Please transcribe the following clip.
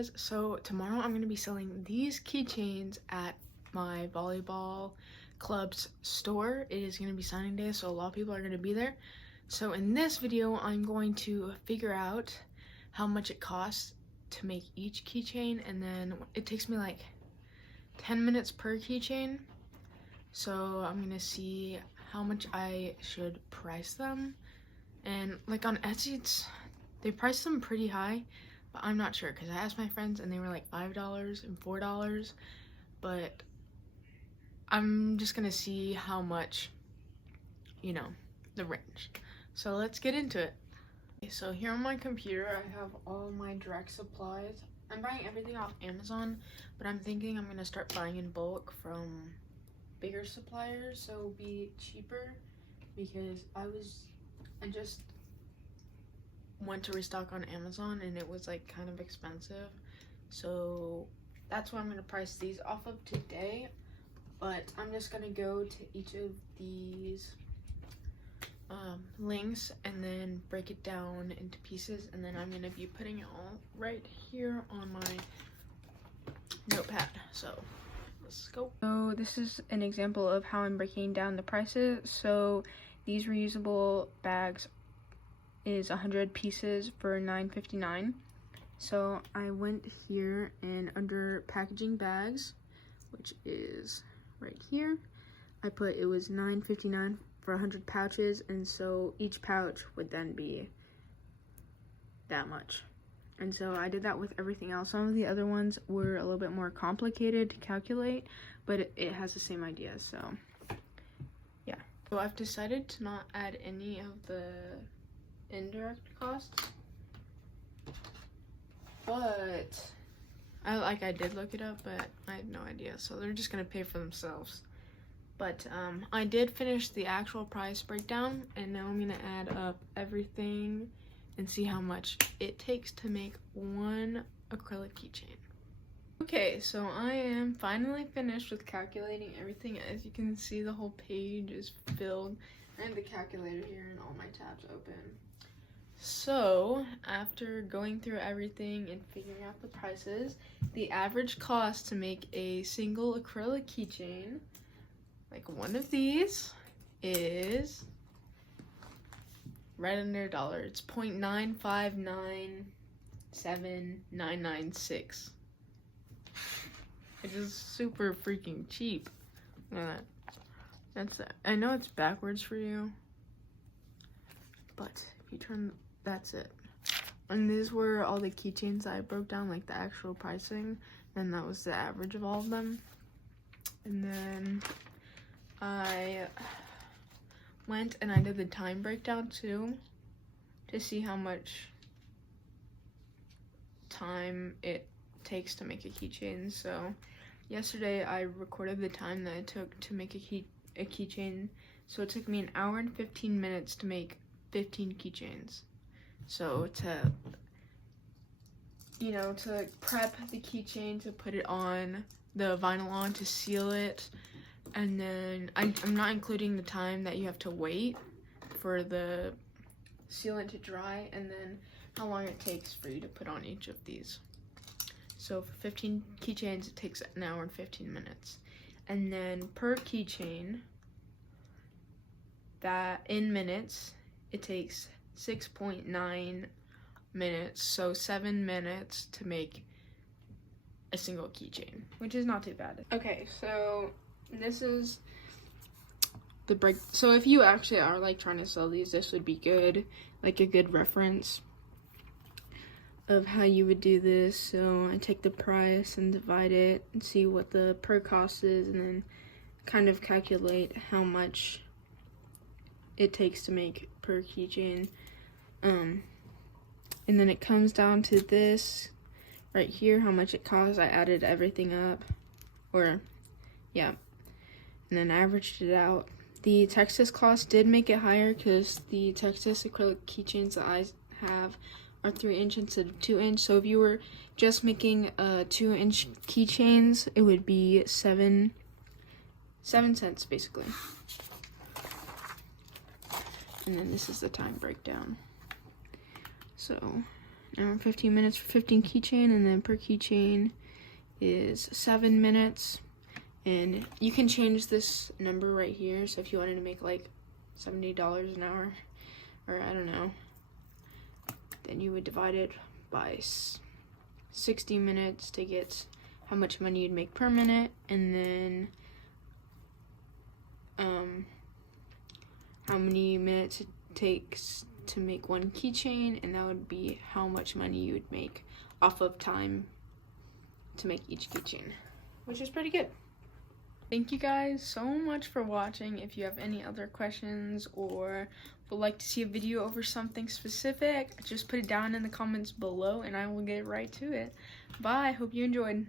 guys, so tomorrow I'm going to be selling these keychains at my volleyball club's store. It is going to be signing day, so a lot of people are going to be there. So in this video, I'm going to figure out how much it costs to make each keychain, and then it takes me like 10 minutes per keychain. So I'm going to see how much I should price them. And like on Etsy, they price them pretty high, but I'm not sure because I asked my friends and they were like $5 and $4, but I'm just gonna see how much, you know, the range. So let's get into it. Okay, so here on my computer I have all my direct supplies. I'm buying everything off Amazon, but I'm thinking I'm gonna start buying in bulk from bigger suppliers so it'll be cheaper, because I just went to restock on Amazon and it was like kind of expensive, so that's what I'm gonna price these off of today. But I'm just gonna go to each of these links and then break it down into pieces, and then I'm gonna be putting it all right here on my notepad. So let's go. So this is an example of how I'm breaking down the prices. So these reusable bags is 100 pieces for $9.59. So I went here and under packaging bags, which is right here, I put it was $9.59 for 100 pouches, and so each pouch would then be that much. And so I did that with everything else. Some of the other ones were a little bit more complicated to calculate, but it has the same idea. So yeah, so I've decided to not add any of the indirect costs, but I did look it up, but I had no idea, so they're just gonna pay for themselves. But I did finish the actual price breakdown, and now I'm gonna add up everything and see how much it takes to make one acrylic keychain. Okay, so I am finally finished with calculating everything. As you can see, the whole page is filled. I have the calculator here and all my tabs open. So after going through everything and figuring out the prices, the average cost to make a single acrylic keychain, like one of these, is right under $1. It's $0.9597996. It is super freaking cheap. Look at that. That's it. I know it's backwards for you, but if you turn, that's it. And these were all the keychains I broke down, like the actual pricing, and that was the average of all of them. And then I went and I did the time breakdown too, to see how much time it takes to make a keychain. So yesterday I recorded the time that it took to make a keychain. So it took me an hour and 15 minutes to make 15 keychains. So to prep the keychain, to put it on, the vinyl on, to seal it, and then I'm not including the time that you have to wait for the sealant to dry, and then how long it takes for you to put on each of these. So for 15 keychains, it takes an hour and 15 minutes. And then per keychain, that in minutes, it takes 6.9 minutes, so 7 minutes to make a single keychain, which is not too bad. Okay, so this is the break. So if you actually are like trying to sell these, this would be good, like a good reference of how you would do this. So I take the price and divide it and see what the per cost is, and then kind of calculate how much it takes to make per keychain. And then it comes down to this right here, how much it costs. I added everything up, and then averaged it out. The Texas cost did make it higher because the Texas acrylic keychains that I have are 3-inch instead of 2-inch. So if you were just making 2-inch keychains, it would be 7 cents basically. And then this is the time breakdown. So 15 minutes for 15 keychain, and then per keychain is 7 minutes. And you can change this number right here. So if you wanted to make like $70 an hour, or I don't know, then you would divide it by 60 minutes to get how much money you'd make per minute, and then how many minutes it takes to make one keychain, and that would be how much money you would make off of time to make each keychain, which is pretty good. Thank you guys so much for watching. If you have any other questions or would like to see a video over something specific, just put it down in the comments below and I will get right to it. Bye. Hope you enjoyed.